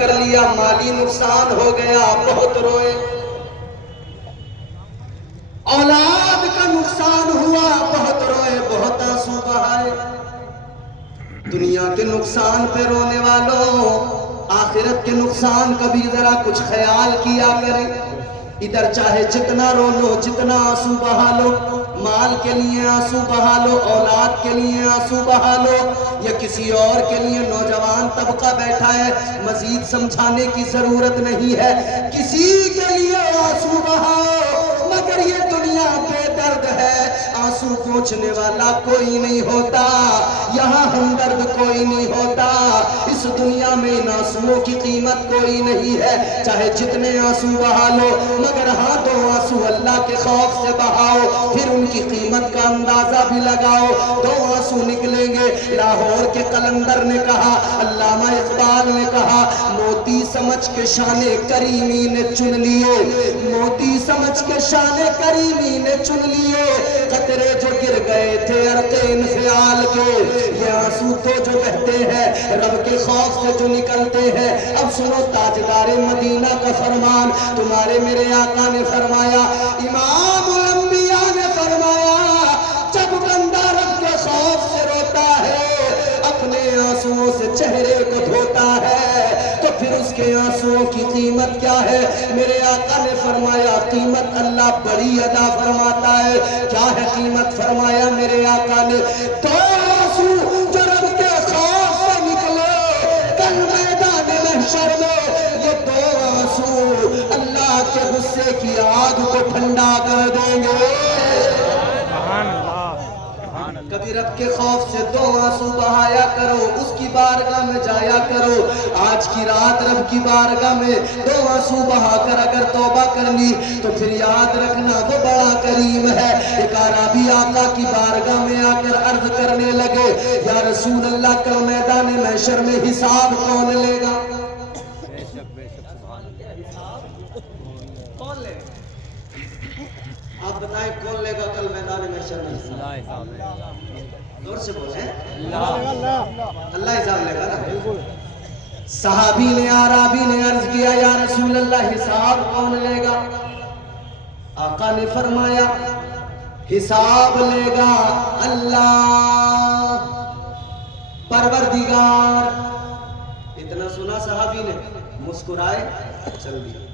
کر لیا، مالی نقصان ہو گیا، بہت روئے، اولاد کا نقصان ہوا، بہت روئے، بہت آنسو بہائے۔ دنیا کے نقصان پہ رونے والوں، آخرت کے نقصان کا بھی ذرا کچھ خیال کیا کرے۔ ادھر چاہے جتنا رو لو، جتنا آنسو بہا لو، مال کے لیے آنسو بہا لو، اولاد کے لیے آنسو بہا لو، یا کسی اور کے لیے نوجوان طبقہ بیٹھا ہے، مزید سمجھانے کی ضرورت نہیں ہے، کسی کے لیے آنسو بہاؤ، مگر یہ دنیا بے درد ہے، آنسو پوچھنے والا کوئی نہیں ہوتا، یہاں ہمدرد کوئی نہیں ہوتا، اس دنیا میں ان آنسوؤں کی قیمت کوئی نہیں ہے، چاہے جتنے آنسو بہا لو، مگر ہاں دو آنسو اللہ کے خوف سے بہاؤ، پھر ان کی قیمت کا اندازہ بھی لگاؤ، دو آنسو نکلیں گے۔ لاہور کے قلندر نے کہا، علامہ اقبال نے کہا، موتی سمجھ کے شان کریمی نے چن لیے، موتی سمجھ کے شان کریمی نے چن لیے، قطرے جو گر گئے تھے عرق انفعال کے، یہ آنسو تو جو بہتے ہیں رب کے خوف سے جو نکلتے ہیں۔ اب سنو تاجدار مدینہ کا فرمان، تمہارے میرے آقا نے فرمایا، امام الانبیاء نے فرمایا، جب بندہ رب کے خوف سے روتا ہے، اپنے آنسوؤں سے چہرے کو دھوتا ہے، تو پھر اس کے آنسوؤں کی قیمت کیا ہے؟ میرے آقا نے فرمایا، قیمت اللہ بڑی ادا فرماتا ہے۔ کیا ہے قیمت؟ فرمایا میرے آقا نے، دو آنسو جو رب کے خوف سے نکلے کل میدان محشر میں، یہ دو آنسو اللہ کے غصے کی آگ کو ٹھنڈا کر دیں گے۔ کبھی رب کے خوف سے دو آنسو بہایا کرو، اس کی بارگاہ میں جایا کرو۔ آج کی رات رب کی بارگاہ میں دو آنسو بہا کر اگر توبہ کر لی تو پھر یاد رکھنا وہ بڑا کریم ہے۔ ایک عربی آقا کی بارگاہ میں آ کر عرض کرنے لگے، یا رسول اللہ کل میدان محشر میں حساب کون لے گا؟ کون لے گا؟ آپ بتائیں کون لے گا کل میدان محشر میں حساب؟ دور سے بولیں، اللہ حساب لے گا نا۔ صحابی نے عربی نے عرض کیا، یا رسول اللہ حساب کون لے گا؟ آقا نے فرمایا، حساب لے گا اللہ پروردگار۔ اتنا سنا صحابی نے، مسکرائے، چل دیا۔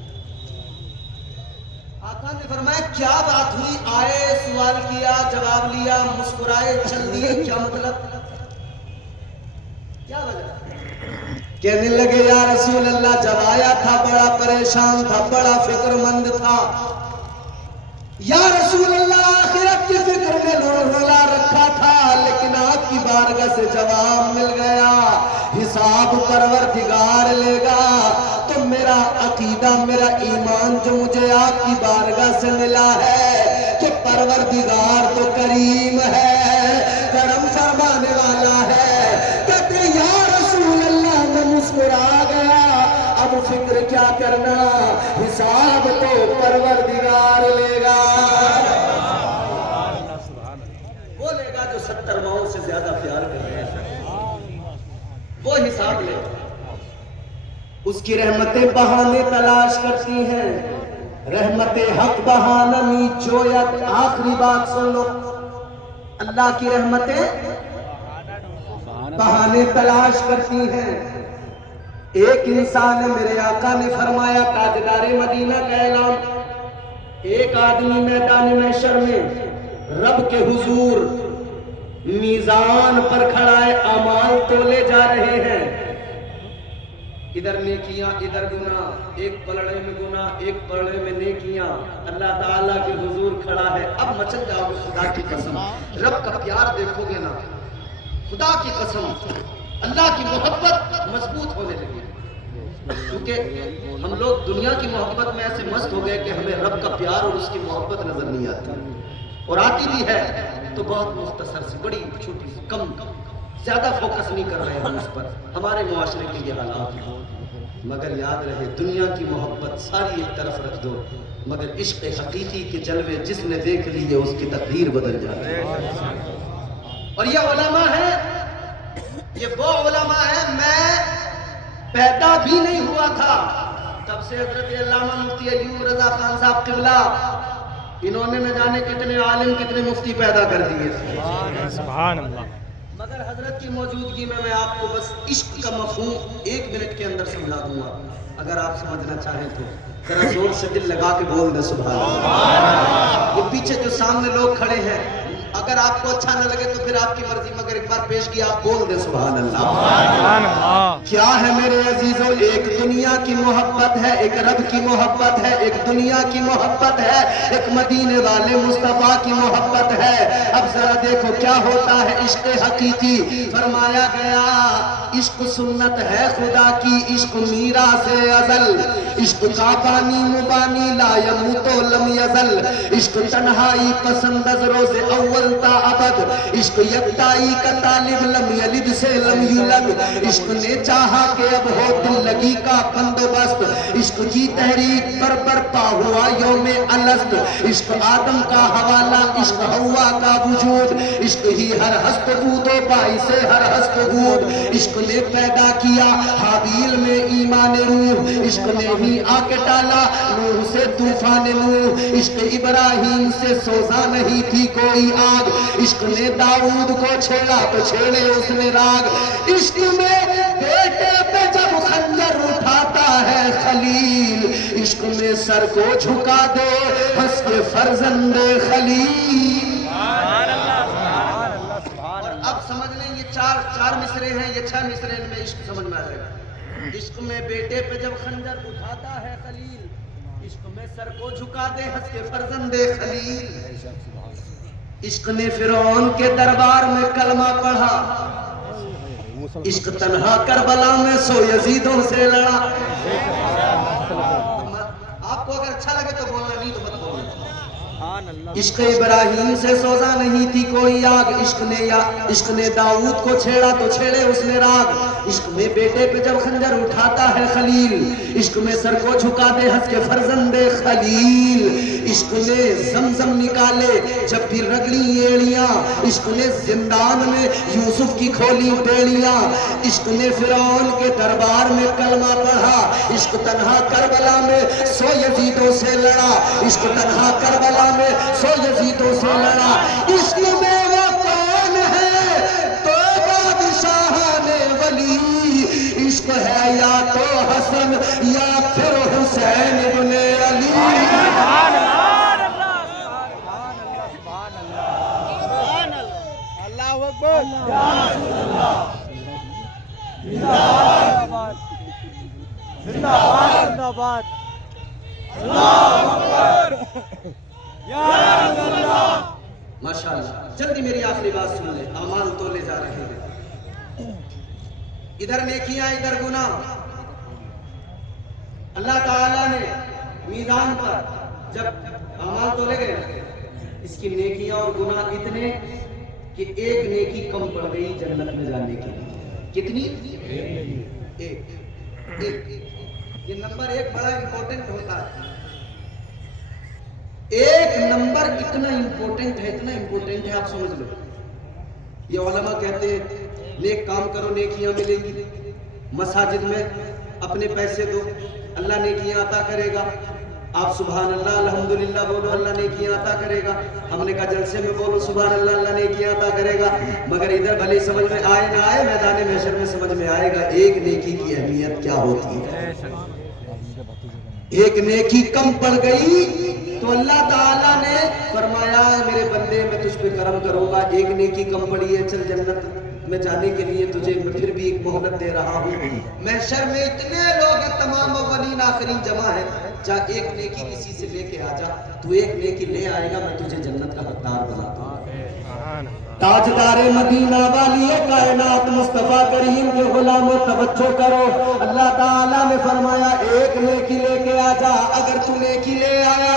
آقا نے فرمایا، کیا بات ہوئی؟ آئے، سوال کیا، جواب لیا، مسکرائے، چل دیے، کیا مطلب؟ کیا وجہ؟ کہنے لگے، یا رسول اللہ جب آیا تھا بڑا پریشان تھا، بڑا فکر مند تھا، یا رسول اللہ آخرت کی فکر میں رولا رکھا تھا، لیکن آپ کی بارگاہ سے جواب مل گیا، حساب پروردگار لے گا۔ تو میرا عقیدہ، میرا ایمان جو مجھے آپ کی بارگاہ سے ملا ہے کہ پروردگار تو کریم ہے، کرم فرمانے والا ہے۔ کہتے یا رسول اللہ میں مسکرا گیا، اب فکر کیا کرنا، حساب تو پروردگار لے گا۔ وہ لے گا جو 70 ماؤں سے زیادہ پیار کر رہے ہیں، وہ حساب لے گا۔ اس کی رحمتیں بہانے تلاش کرتی ہیں، رحمت حق بہانہ می جویت۔ آخری بات سن لو، اللہ کی رحمتیں بہانے تلاش کرتی ہیں۔ ایک انسان ہے، میرے آقا نے فرمایا، تاجدار مدینہ کا اعلان، ایک آدمی میدان محشر میں رب کے حضور میزان پر کھڑا ہے، اعمال تولے جا رہے ہیں، ادھر نیکیاں ادھر گناہ، ایک پلڑے میں گناہ ایک پلڑے میں نیکیاں، اللہ تعالیٰ کے حضور کھڑا ہے۔ اب مچل جاؤ گے، خدا کی قسم رب کا پیار دیکھو گے نا، خدا کی قسم اللہ کی محبت مضبوط ہونے لگی، کیونکہ ہم لوگ دنیا کی محبت میں ایسے مست ہو گئے کہ ہمیں رب کا پیار اور اس کی محبت نظر نہیں آتی، اور آتی بھی ہے تو بہت مختصر سی، بڑی چھوٹی سی، کم زیادہ فوکس نہیں کر رہے ہم اس پر، ہمارے معاشرے کے یہ حالات ہیں۔ مگر یاد رہے، دنیا کی محبت ساری ایک طرف رکھ دو، مگر عشق حقیقی کے جلوے جس نے دیکھ لیے اس کی تقدیر بدل جاتی ہے۔ اور یہ علماء ہیں، یہ وہ علماء ہیں، میں پیدا بھی نہیں ہوا تھا تب سے حضرت علامہ مفتی ایوب رضا خان صاحب قبلہ انہوں نے نہ جانے کتنے عالم کتنے مفتی پیدا کر دیے. سبحان اللہ. مگر حضرت کی موجودگی میں آپ کو بس عشق کا مفہوم 1 منٹ کے اندر سمجھا دوں گا. اگر آپ سمجھنا چاہیں تو ذرا زور سے دل لگا کے بول دیں سبحان اللہ. یہ پیچھے جو سامنے لوگ کھڑے ہیں اگر آپ کو اچھا نہ لگے تو پھر آپ کی مرضی, مگر ایک بار پیش کیا آپ بول دیں سبحان اللہ. سبحان اللہ. کیا ہے میرے عزیزوں, ایک دنیا کی محبت ہے, ایک رب کی محبت ہے, ایک دنیا کی محبت ہے, ایک مدینے والے مصطفیٰ کی محبت ہے. اب ذرا دیکھو کیا ہوتا ہے عشق حقیقی. فرمایا گیا عشق سنت ہے خدا کی, عشق میراث ازل, عشق کا بانی مبانی لا یموت لم یزل, عشق تنہائی پسند از روز اول تا ابد, عشق یکتائی کا طالب لم یلد سے لم یولد, عشق نے چاہا کہ اب ہو دل لگی کا بندوبست, عشق کی تحریک پر برپا ہوا یوم الست, عشق آدم کا حوالہ عشق حوا کا وجود, عشق ہی ہر ہست بود و باعث ہر ہست بود, عشق نے پیدا کیا حابیل میں ایمان روح, عشق نے ہی آ کے ٹالا نوح سے طوفان نوح, عشق ابراہیم سے سوزا نہیں تھی کوئی آگ, عشق نے داؤد کو چھیڑا تو چھیڑے اس نے راگ, عشق میں بیٹے پہ جب خنجر اٹھاتا ہے خلیل, عشق میں سر کو جھکا دے ہنس کے فرزند خلیل. اور اب سمجھ لیں یہ چار مصرے ہیں, یہ 6 مصرے ان میں عشق سمجھ میں آ جائے گا. عشق میں بیٹے پہ جب خنجر اٹھاتا ہے خلیل, عشق میں سر کو جھکا دے ہنس کے فرزند خلیل, عشق نے فرعون کے دربار میں کلمہ پڑھا, عشق تنہا کربلا میں سو یزیدوں سے لڑا. آپ کو اگر اچھا لگے تو بولنا, نہیں تو مت بولنا. عشق ابراہیم سے سوزا نہیں تھی کوئی آگ, عشق نے داؤد کو چھیڑا تو چھیڑے اس نے راگ, عشق میں بیٹے پہ جب خنجر اٹھاتا ہے خلیل, عشق میں سر کو جھکا دے ہنس کے فرزند خلیل, عشق نے زمزم نکالے جب بھی رگڑی ایڑیاں, عشق نے زندان میں یوسف کی کھولی بیڑیاں, عشق نے فرعون کے دربار میں کلمہ پڑھا, عشق تنہا کربلا میں سو یزیدوں سے لڑا, عشق تنہا کربلا میں سو یزیدوں سے لڑا. عشق میں وہ کون ہے تو بادشاہان ولی, عشق ہے یا تو حسن یا پھر حسین ابن علی. اللہ اکبر. زندہ باد. ماشاءاللہ. جلدی میری آخری بات سن لیں, اعمال تولے جا رہے ہیں, ادھر نیکیاں ادھر گناہ. اللہ تعالیٰ نے میزان پر جب اعمال تولے گئے, اس کی نیکیاں اور گناہ اتنے کہ ایک نیکی کم پڑ گئی جنت میں جانے کے لیے. کتنی؟ ایک. یہ نمبر 1 بڑا امپورٹنٹ ہوتا ہے. ایک نمبر اتنا امپورٹنٹ ہے آپ سمجھ لو. یہ علماء کہتے ہیں نیک کام کرو نیکیاں ملیں گی, مساجد میں اپنے پیسے دو اللہ نیکیاں عطا کرے گا. آپ سبحان اللہ الحمدللہ بولو اللہ نیکیاں عطا کرے گا. ہم نے کہا جلسے میں بولو سبحان اللہ اللہ نیکیاں عطا کرے گا. مگر ادھر بھلے سمجھ میں آئے نہ آئے, میدان محشر میں سمجھ میں آئے گا ایک نیکی کی اہمیت کیا ہوتی ہے. ایک نیکی کم پڑ گئی تو اللہ تعالیٰ نے فرمایا میرے بندے میں تجھ پہ کرم کروں گا, ایک نیکی کم پڑی ہے, چل جنت میں جانے کے لیے تجھے میں پھر بھی ایک مہلت دے رہا ہوں. محشر میں اتنے لوگ ہیں, تمام اولین آخرین جمع ہے, جا ایک نیکی کسی سے لے کے آ جا, تو ایک نیکی لے آئے گا میں تجھے جنت کا حقدار بناتا ہوں. تاجدار مدینہ والی کائنات مصطفیٰ کریم کے غلاموں توجہ کرو. اللہ تعالیٰ نے فرمایا ایک نیکی لے کے آ جا, اگر تو نیکی لے آیا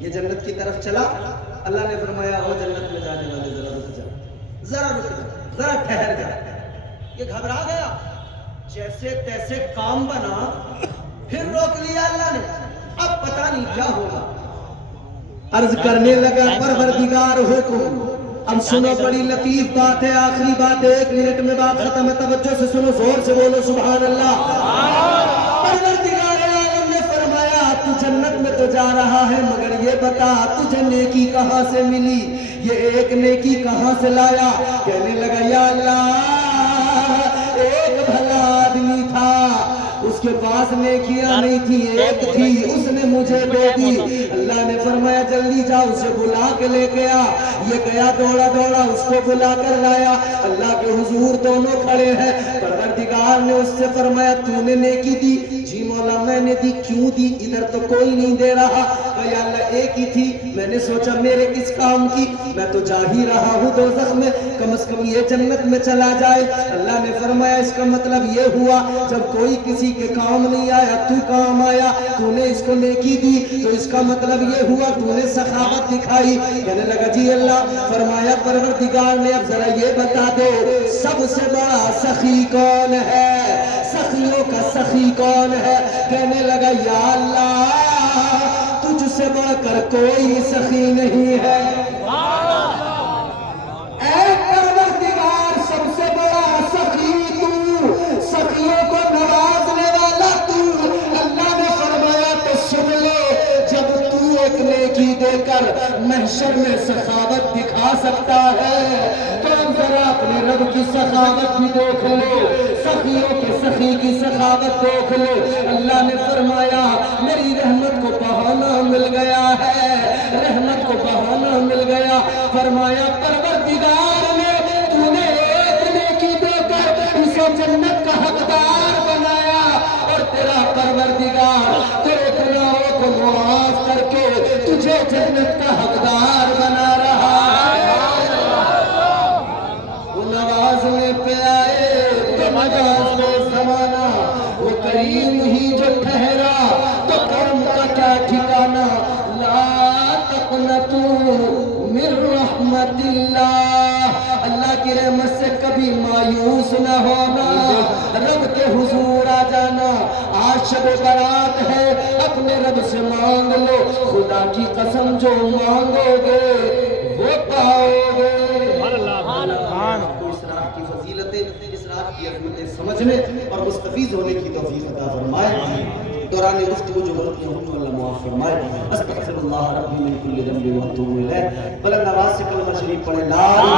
یہ جنت کی طرف چلا. اللہ نے فرمایا او جنت میں جانے والے ذرا رک جا, ذرا رک جا, ذرا ٹھہر جا. یہ گھبرا گیا, جیسے تیسے کام بنا, پھر روک لیا اللہ نے. اب پتہ نہیں کیا ہوگا. عرض کرنے لگا پروردگار حکم. اب سنو بڑی لطیف بات ہے, آخری بات ہے, 1 منٹ میں بات ختم ہے, توجہ سے سنو, زور سے بولو سبحان اللہ. پروردگار عالم نے فرمایا تو جنت میں تو جا رہا ہے, مگر یہ بتا تجھے نیکی کہاں سے ملی, یہ ایک نیکی کہاں سے لایا. کہنے لگا یا اللہ ایک بھلا آدمی تھا, اس کے پاس نیکیاں نہیں تھی, ایک تھی, اس نے مجھے دے دی. اللہ نے فرمایا جلدی جا اسے بلا کے لے کے آ. یہ گیا دوڑا دوڑا, اس کو بلا کر لایا. اللہ کے حضور دونوں کھڑے ہیں. پروردگار نے اس سے فرمایا تو نے نیکی دی؟ جی مولا میں نے دی. کیوں دی؟ ادھر تو کوئی نہیں دے رہا. یا اللہ ایک ہی تھی, میں نے سوچا میرے کس کام کی, میں تو جا ہی رہا ہوں دوزخ میں, کم از کم یہ جنت میں چلا جائے. اللہ نے فرمایا اس کا مطلب یہ ہوا جب کوئی کسی کے کام نہیں آیا تو کام آیا, تو نے اس کو نیکی دی, تو اس کا مطلب یہ ہوا تو نے سخاوت دکھائی. کہنے لگا جی اللہ. فرمایا پروردگار نے اب ذرا یہ بتا دے سب سے بڑا سخی کون ہے, سخیوں کا سخی کون ہے. کہنے لگا یا اللہ تجھ سے بڑھ کر کوئی سخی نہیں ہے. اے پروردگار سب سے بڑا سخی تو, سخیوں کو نوازنے والا تو. اللہ نے فرمایا تو سن لے, جب تو ایک نیکی دے کر محشر میں سخاوت دکھا سکتا ہے تو ذرا اپنے رب کی سخاوت بھی دیکھ لو, سخیوں کے سخی کی سخاوت دیکھ لو. اللہ نے فرمایا میری رحمت کو بہانہ مل گیا ہے, رحمت کو بہانہ مل گیا. فرمایا پروردگار نے تو نے ایک نیکی دے کر اسے جنت کا حقدار بنایا, اور تیرا پروردگار تیرے گناہوں کو معاف کر کے تجھے جنت کا حقدار بنا رہا ہے. وہ نوازنے پہ آئے تو نوازنے زمانہ, وہ کریم ہی جو ٹھہرا تو کرم کا کیا ٹھکانا. لا تقنطوا من رحمت اللہ, اللہ کی رحمت سے کبھی مایوس نہ ہونا, رب کے حضور آ جانا. آج شب برات ہے, اپنے رب سے مانگ لو, خدا کی قسم جو مانگو گے وہ پاؤ گے. آپ کو اس رات کی فضیلتیں, اس رات کی عظمتیں سمجھنے اور مستفیض ہونے کی توفیق عطا فرمائے. دوران گفتگو جو غلطیاں ہوں اللہ معاف فرمائے. استغفر اللہ ربی من کل ذنب واتوب الیہ. بلند آواز سے کلمہ شریف پڑھیں لا الہ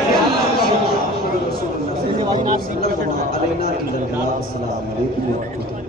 الا اللہ محمد رسول اللہ صلی اللہ علیہ وسلم. السلام علیکم ورحمۃ اللہ.